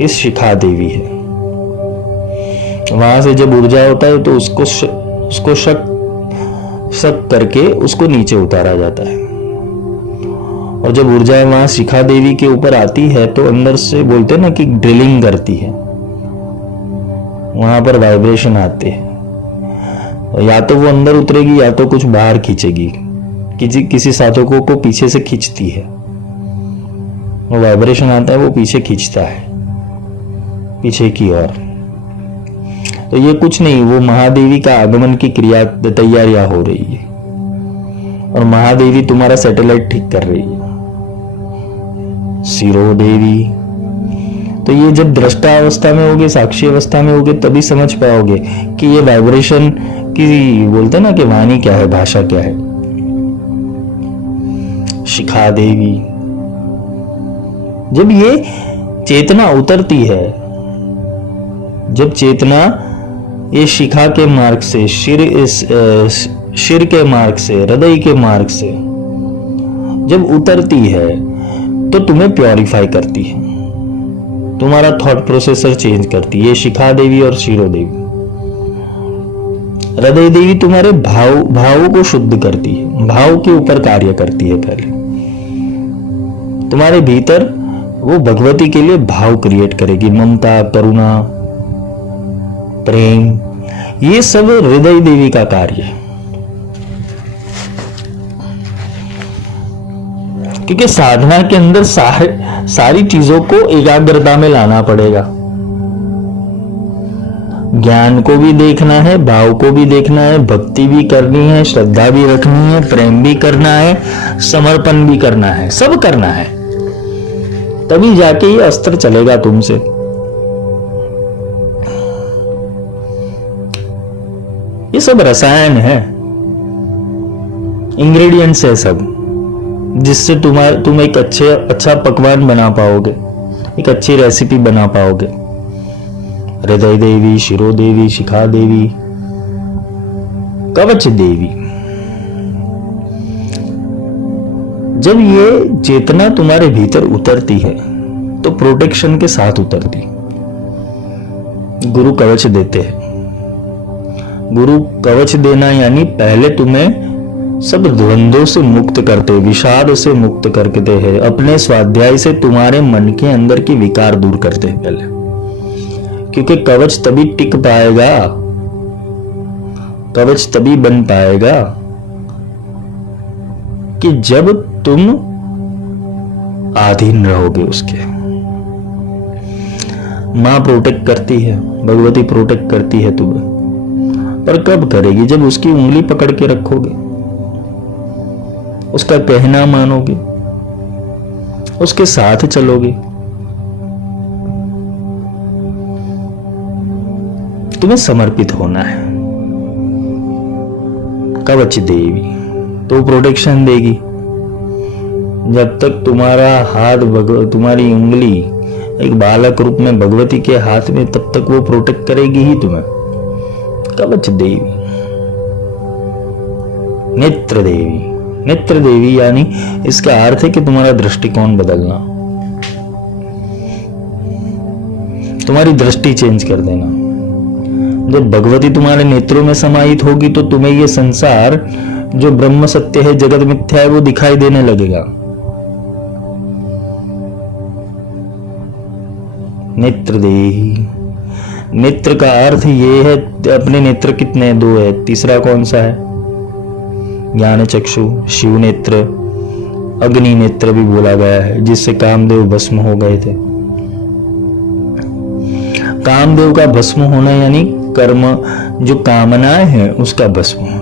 इस शिखा देवी है। वहां से जब ऊर्जा होता है तो उसको शक करके उसको नीचे उतारा जाता है, और जब ऊर्जा वहां शिखा देवी के ऊपर आती है तो अंदर से बोलते हैं ना कि ड्रिलिंग करती है, वहां पर वाइब्रेशन आते हैं, और या तो वो अंदर उतरेगी या तो कुछ बाहर खींचेगी, किसी साधकों को पीछे से खींचती है, वो वाइब्रेशन आता है वो पीछे खींचता है, पीछे की ओर। तो ये कुछ नहीं, वो महादेवी का आगमन की क्रिया तैयारियां हो रही है और महादेवी तुम्हारा सैटेलाइट ठीक कर रही है। शिरो देवी, तो ये जब दृष्टा अवस्था में होगे, साक्षी अवस्था में होगे, तभी समझ पाओगे कि ये वाइब्रेशन की, बोलते ना कि वाणी क्या है, भाषा क्या है। शिखा देवी, जब ये चेतना उतरती है, जब चेतना ये शिखा के मार्ग से, शिर के मार्ग से, हृदय के मार्ग से जब उतरती है तो तुम्हें प्योरीफाई करती है, तुम्हारा थॉट प्रोसेसर चेंज करती है। ये शिखा देवी और शिरो देवी। हृदय देवी तुम्हारे भावों को शुद्ध करती है, भाव के ऊपर कार्य करती है। पहले तुम्हारे भीतर वो भगवती के लिए भाव क्रिएट करेगी, ममता, करुणा, प्रेम, ये सब हृदय देवी का कार्य है। क्योंकि साधना के अंदर सारी चीजों को एकाग्रता में लाना पड़ेगा। ज्ञान को भी देखना है, भाव को भी देखना है, भक्ति भी करनी है, श्रद्धा भी रखनी है, प्रेम भी करना है, समर्पण भी करना है, सब करना है, तभी जाके ये अस्त्र चलेगा तुमसे। ये सब रसायन है, इंग्रेडिएंट्स है सब, जिससे तुम एक अच्छा पकवान बना पाओगे, एक अच्छी रेसिपी बना पाओगे। हृदय देवी, शिरो देवी, शिखा देवी, कवच देवी, जब ये चेतना तुम्हारे भीतर उतरती है तो प्रोटेक्शन के साथ उतरती। गुरु कवच देते हैं। गुरु कवच देना यानी पहले तुम्हें सब द्वंद्वों से मुक्त करते, विषाद से मुक्त करते हैं, अपने स्वाध्याय से तुम्हारे मन के अंदर की विकार दूर करते हैं पहले। क्योंकि कवच तभी टिक पाएगा, कवच तभी बन पाएगा कि जब तुम अधीन रहोगे उसके। मां प्रोटेक्ट करती है, भगवती प्रोटेक्ट करती है तुम्हें, पर कब करेगी? जब उसकी उंगली पकड़ के रखोगे, उसका कहना मानोगे, उसके साथ चलोगे। तुम्हें समर्पित होना है। कवच देवी तो प्रोटेक्शन देगी। जब तक तुम्हारा हाथ, तुम्हारी उंगली एक बालक रूप में भगवती के हाथ में, तब तक वो प्रोटेक्ट करेगी ही तुम्हें। कवच देवी। नेत्र देवी, नेत्र देवी यानी इसका अर्थ है कि तुम्हारा दृष्टिकोण बदलना, तुम्हारी दृष्टि चेंज कर देना। जब भगवती तुम्हारे नेत्रों में समाहित होगी तो तुम्हें ये संसार जो ब्रह्म सत्य है, जगत मिथ्या है, वो दिखाई देने लगेगा। नेत्र देही, नेत्र का अर्थ ये है, अपने नेत्र कितने? 2 है, तीसरा कौन सा है? ज्ञान चक्षु, शिव नेत्र, अग्नि नेत्र भी बोला गया है, जिससे कामदेव भस्म हो गए थे। कामदेव का भस्म होना यानी कर्म, जो कामनाएं हैं उसका भस्म होना।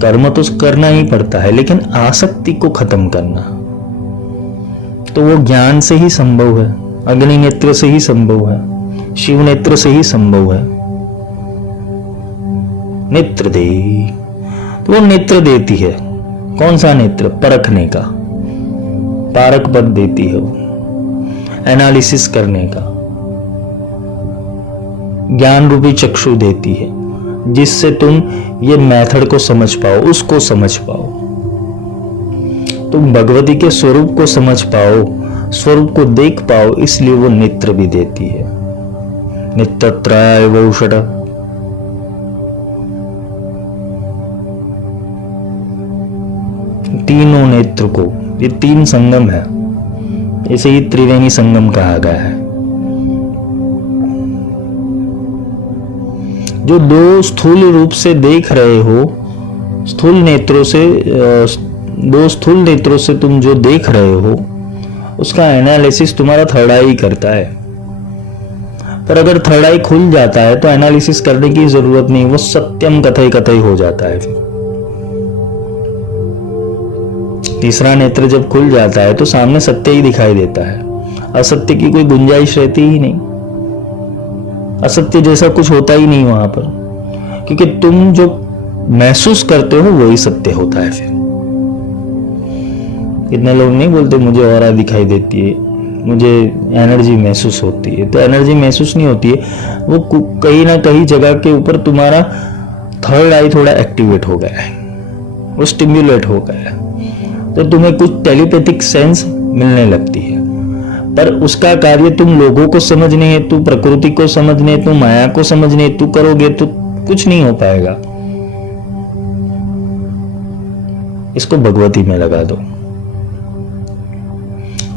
कर्म तो करना ही पड़ता है, लेकिन आसक्ति को खत्म करना तो वो ज्ञान से ही संभव है, अग्नि नेत्र से ही संभव है, शिव नेत्र से ही संभव है। नेत्र दे, तो वो नेत्र देती है। कौन सा नेत्र? परखने का, पारक पद देती है वो, एनालिसिस करने का। ज्ञान रूपी चक्षु देती है, जिससे तुम ये मेथड को समझ पाओ, उसको समझ पाओ, तुम भगवती के स्वरूप को समझ पाओ, स्वरूप को देख पाओ, इसलिए वो नेत्र भी देती है। नित्यत्राय वौषट, तीनों नेत्र को, ये 3 संगम है, इसे ही त्रिवेणी संगम कहा गया है। जो 2 स्थूल रूप से देख रहे हो, स्थूल नेत्रों से दो स्थूल नेत्रों से तुम जो देख रहे हो उसका एनालिसिस तुम्हारा थर्ड आई करता है। पर अगर थर्ड आई खुल जाता है तो एनालिसिस करने की जरूरत नहीं, वो सत्यम कथई कथई हो जाता है। फिर तीसरा नेत्र जब खुल जाता है तो सामने सत्य ही दिखाई देता है, असत्य की कोई गुंजाइश रहती ही नहीं, असत्य जैसा कुछ होता ही नहीं वहां पर, क्योंकि तुम जो महसूस करते हो वही सत्य होता है। फिर कितने लोग नहीं बोलते मुझे ऑरा दिखाई देती है, मुझे एनर्जी महसूस होती है। तो एनर्जी महसूस नहीं होती है, वो कहीं ना कहीं जगह के ऊपर तुम्हारा थर्ड आई थोड़ा एक्टिवेट हो गया है, वो स्टिम्युलेट हो गया है, तो तुम्हें कुछ टेलीपैथिक सेंस मिलने लगती है। पर उसका कार्य तुम लोगों को समझने हेतु, प्रकृति को समझने हेतु, माया को समझने हेतु करोगे तो कुछ नहीं हो पाएगा। इसको भगवती में लगा दो,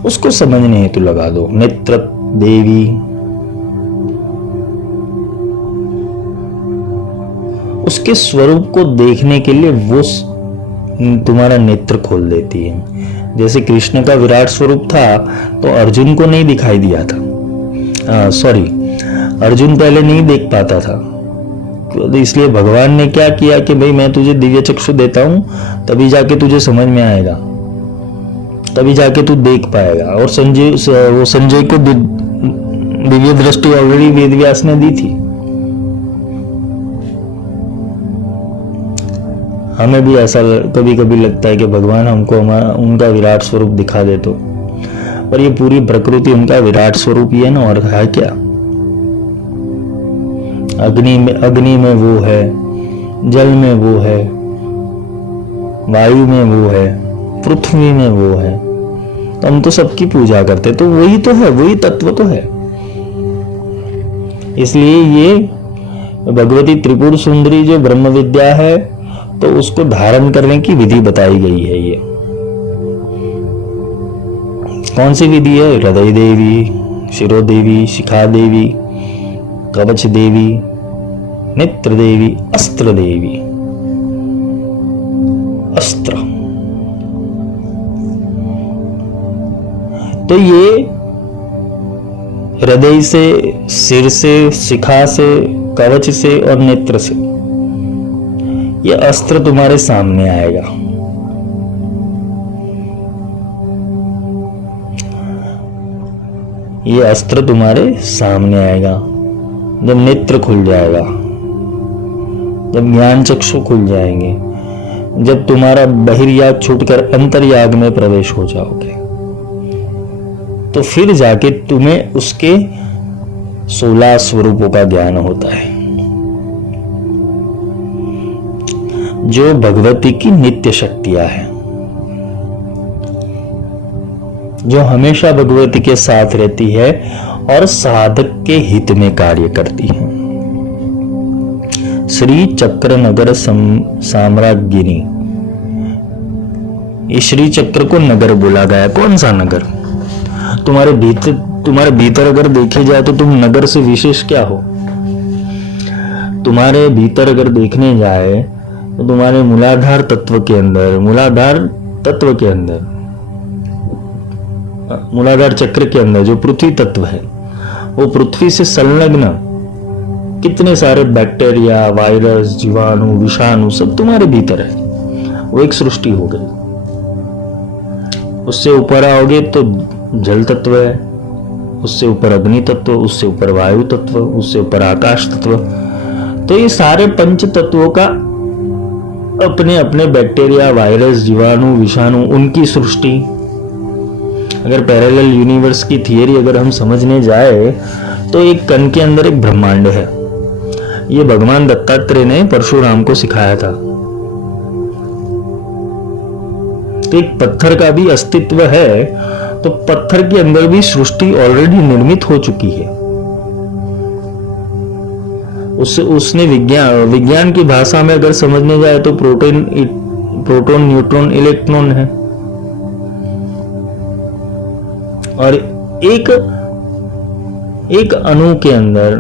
उसको समझने हेतु लगा दो। नेत्र देवी, उसके स्वरूप को देखने के लिए वो तुम्हारा नेत्र खोल देती है। जैसे कृष्ण का विराट स्वरूप था तो अर्जुन को नहीं दिखाई दिया था, अर्जुन पहले नहीं देख पाता था, इसलिए भगवान ने क्या किया कि भाई मैं तुझे दिव्य चक्षु देता हूं, तभी जाके तुझे समझ में आएगा, तभी जाके तू देख पाएगा। और संजय को दिव्य दृष्टि ऑलरेडी वेद व्यास ने दी थी। हमें भी ऐसा कभी कभी लगता है कि भगवान हमको उनका विराट स्वरूप दिखा दे तो, पर ये पूरी प्रकृति उनका विराट स्वरूप ही है ना, और है क्या। अग्नि में वो है, जल में वो है, वायु में वो है, पृथ्वी में वो है, तो हम तो सबकी पूजा करते, तो वही तो है, वही तत्व तो है। इसलिए ये भगवती त्रिपुर सुंदरी जो ब्रह्म विद्या है, तो उसको धारण करने की विधि बताई गई है। ये कौन सी विधि है? हृदय देवी, शिरो देवी, शिखा देवी, कवच देवी, नेत्र देवी, अस्त्र देवी। अस्त्र तो ये हृदय से, सिर से, शिखा से, कवच से और नेत्र से ये अस्त्र तुम्हारे सामने आएगा। ये अस्त्र तुम्हारे सामने आएगा जब नेत्र खुल जाएगा, जब ज्ञान चक्षु खुल जाएंगे, जब तुम्हारा बहिर्याग छूटकर अंतर्याग में प्रवेश हो जाओगे, तो फिर जाके तुम्हें उसके 16 स्वरूपों का ज्ञान होता है, जो भगवती की नित्य शक्तियां हैं, जो हमेशा भगवती के साथ रहती है और साधक के हित में कार्य करती है। श्री चक्र नगर साम्राज्ञिनी, इस श्री चक्र को नगर बोला गया। कौन सा नगर? तुम्हारे भीतर अगर देखे जाए तो तुम नगर से विशेष क्या हो? तुम्हारे भीतर अगर देखने जाए तो तुम्हारे मूलाधार तत्व के अंदर, मूलाधार चक्र के अंदर जो पृथ्वी तत्व है, वो पृथ्वी से संलग्न कितने सारे बैक्टीरिया, वायरस, जीवाणु, विषाणु सब तुम्हारे भीतर है। वो एक सृष्टि हो गई। उससे ऊपर आओगे तो जल तत्व है, उससे ऊपर अग्नि तत्व, उससे ऊपर वायु तत्व, उससे ऊपर आकाश तत्व। तो ये सारे पंच तत्वों का अपने अपने बैक्टीरिया, वायरस, जीवाणु, विषाणु, उनकी सृष्टि। अगर पैरेलल यूनिवर्स की थियरी अगर हम समझने जाए तो एक कण के अंदर एक ब्रह्मांड है। ये भगवान दत्तात्रेय ने परशुराम को सिखाया था। तो एक पत्थर का भी अस्तित्व है, तो पत्थर के अंदर भी सृष्टि ऑलरेडी निर्मित हो चुकी है। उसने विज्ञान की भाषा में अगर समझने जाए तो प्रोटॉन, न्यूट्रॉन, इलेक्ट्रॉन है, और एक अणु के अंदर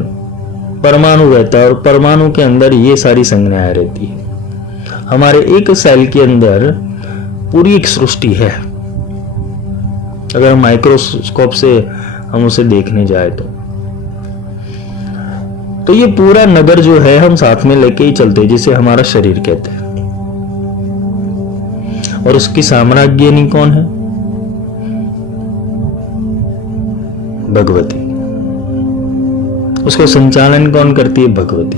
परमाणु रहता है, और परमाणु के अंदर ये सारी संज्ञाएं रहती है। हमारे एक सेल के अंदर पूरी एक सृष्टि है। अगर हम माइक्रोस्कोप से हम उसे देखने जाए तो ये पूरा नगर जो है हम साथ में लेके ही चलते हैं, जिसे हमारा शरीर कहते हैं। और उसकी साम्राज्ञनी कौन है? भगवती। उसको संचालन कौन करती है? भगवती।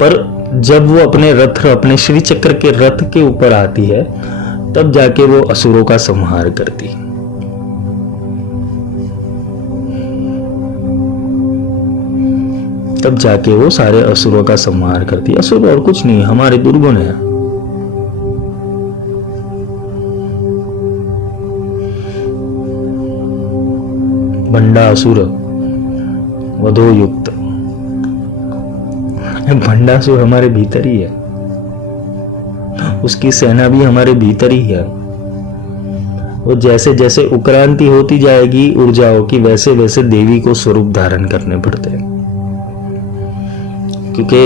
पर जब वो अपने रथ, अपने श्री चक्र के रथ के ऊपर आती है, तब जाके वो असुरों का संहार करती है। तब जाके वो सारे असुरों का संहार करती है। असुर और कुछ नहीं, हमारे दुर्गुण है। भंडासुर वधो युक्त। भंडासुर हमारे भीतर ही है, उसकी सेना भी हमारे भीतर ही है। वो जैसे जैसे उक्रांति होती जाएगी ऊर्जाओं की, वैसे वैसे देवी को स्वरूप धारण करने पड़ते हैं। क्योंकि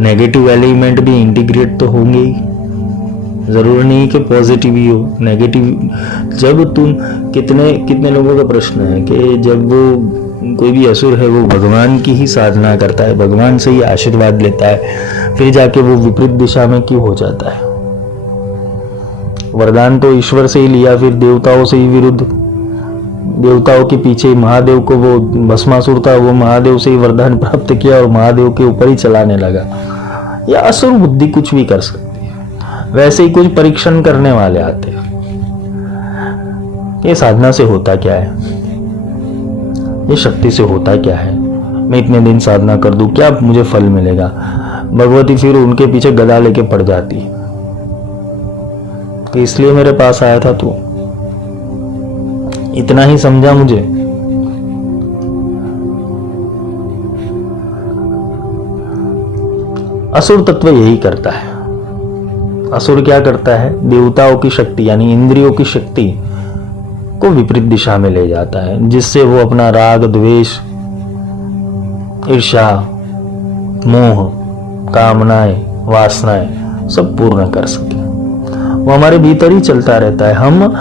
नेगेटिव एलिमेंट भी इंटीग्रेट तो होंगे ही, जरूर नहीं कि पॉजिटिव ही हो, नेगेटिव। जब तुम कितने लोगों का प्रश्न है कि जब वो कोई भी असुर है वो भगवान की ही साधना करता है, भगवान से ही आशीर्वाद लेता है, फिर जाके वो विपरीत दिशा में क्यों हो जाता है? वरदान तो ईश्वर से ही लिया, फिर देवताओं से ही विरुद्ध, देवताओं के पीछे महादेव को, वो भस्मासुर था, वो महादेव से ही वरदान प्राप्त किया और महादेव के ऊपर ही चलाने लगा। या असुर बुद्धि कुछ भी कर सकती है। वैसे ही कुछ परीक्षण करने वाले आते हैं। ये साधना से होता क्या है? ये शक्ति से होता क्या है? मैं इतने दिन साधना कर दूं, क्या मुझे फल मिलेगा? भगवती फिर उनके पीछे गदा लेके पड़ जाती है कि इसलिए मेरे पास आया था तू, इतना ही समझा मुझे। असुर तत्व यही करता है। असुर क्या करता है? देवताओं की शक्ति यानी इंद्रियों की शक्ति को विपरीत दिशा में ले जाता है, जिससे वो अपना राग, द्वेष, ईर्ष्या, मोह, कामनाएं, वासनाएं सब पूर्ण कर सके। वो हमारे भीतर ही चलता रहता है। हम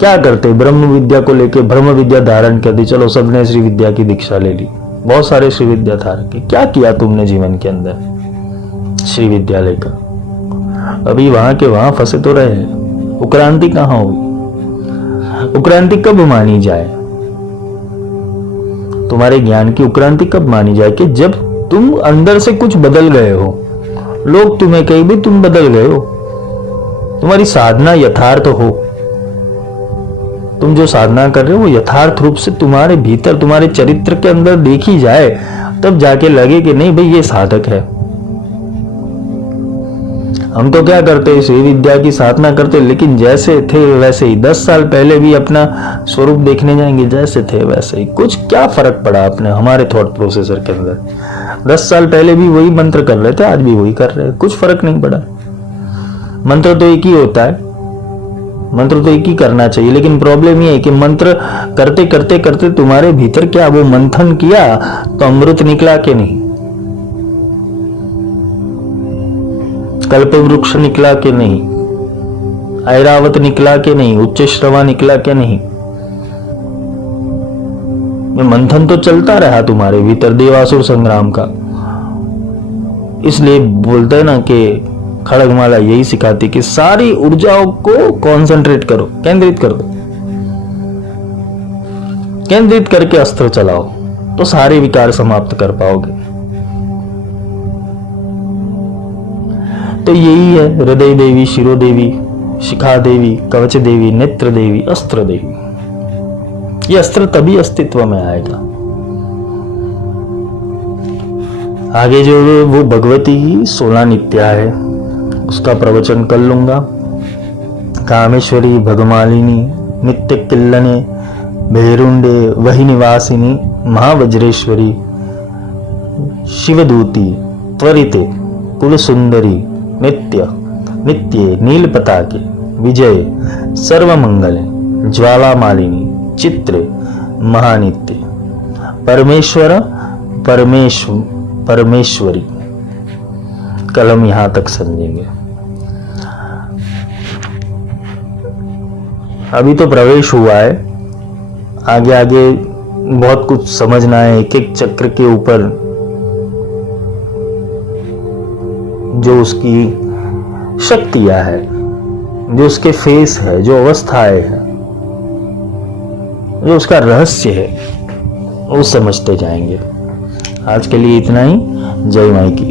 क्या करते? ब्रह्म विद्या को लेके ब्रह्म विद्या धारण कर दी, चलो सबने श्री विद्या की दीक्षा ले ली, बहुत सारे श्री विद्या धारक के। क्या किया तुमने जीवन के अंदर श्री विद्या लेकर? अभी वहां के वहां फंसे तो रहे। उक्रांति कहां हुई? उक्रांति कब मानी जाए? तुम्हारे ज्ञान की उक्रांति कब मानी जाए? कि जब तुम अंदर से कुछ बदल गए हो, लोग तुम्हें कहीं भी तुम बदल गए हो, तुम्हारी साधना यथार्थ हो, तुम जो साधना कर रहे हो वो यथार्थ रूप से तुम्हारे भीतर, तुम्हारे चरित्र के अंदर देखी जाए, तब जाके लगे कि नहीं भाई ये साधक है। हम तो क्या करते हैं? श्री विद्या की साधना करते, लेकिन जैसे थे वैसे ही। 10 साल पहले भी अपना स्वरूप देखने जाएंगे, जैसे थे वैसे ही। कुछ क्या फर्क पड़ा अपने हमारे थॉट प्रोसेसर के अंदर? 10 साल पहले भी वही मंत्र कर रहे थे, आज भी वही कर रहे हैं, कुछ फर्क नहीं पड़ा। मंत्र तो एक ही होता है, मंत्र तो एक ही करना चाहिए, लेकिन प्रॉब्लम ये है कि मंत्र करते करते करते तुम्हारे भीतर क्या वो मंथन किया तो अमृत निकला कि नहीं? कल्प वृक्ष निकला कि नहीं? ऐरावत निकला कि नहीं? उच्च श्रवा निकला कि नहीं? मंथन तो चलता रहा तुम्हारे भीतर देवासुर संग्राम का। इसलिए बोलते हैं ना कि खड़गमाला यही सिखाती कि सारी ऊर्जाओं को कॉन्सेंट्रेट करो, केंद्रित कर दो, केंद्रित करके अस्त्र चलाओ तो सारे विकार समाप्त कर पाओगे। तो यही है हृदय देवी, शिरो देवी, शिखा देवी, कवच देवी, नेत्र देवी, अस्त्र देवी। ये अस्त्र तभी अस्तित्व में आएगा। आगे जो वो भगवती 16 नित्या है, उसका प्रवचन कर लूंगा। कामेश्वरी, भगमालिनी, नित्य किल्लने, भैरुंडे, वही निवासिनी, महावज्रेश्वरी, शिवदूती, त्वरिते, कुलसुंदरी, नित्य नित्ये, नीलपताके, विजय, सर्वमंगले, ज्वालामालिनी, चित्रे, महानित्य, परमेश्वर, परमेश्वरी, कल हम यहाँ तक समझेंगे। अभी तो प्रवेश हुआ है, आगे आगे बहुत कुछ समझना है। एक एक चक्र के ऊपर जो उसकी शक्तियां है, जो उसके फेस है, जो अवस्थाएं है, जो उसका रहस्य है, वो समझते जाएंगे। आज के लिए इतना ही। जय माई की।